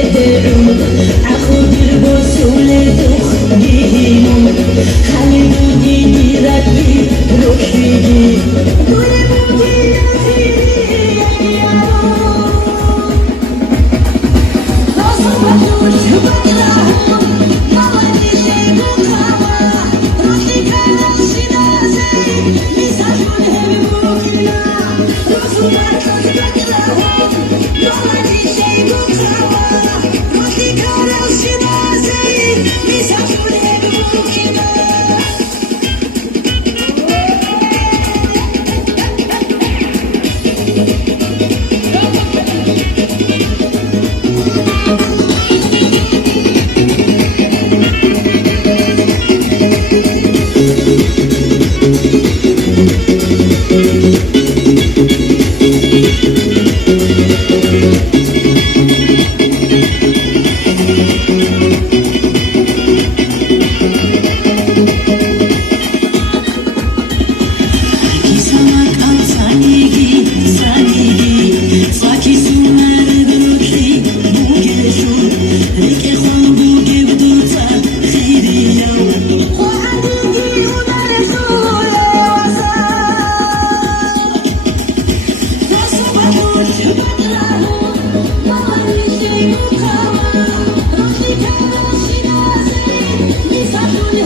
ederim Akudir bosule duh gihimum Haliduni diraki roshigi Dure mugi yasiri yakiyaro Rosu batush batrahum Mawati shegu kama Roshi kana shinazei Misashun hebi mukina Rosu batush batrahum Mawati shegu kama Roshi kana shinazei Misashun hebi mukina Roshi kana shinazei Misashun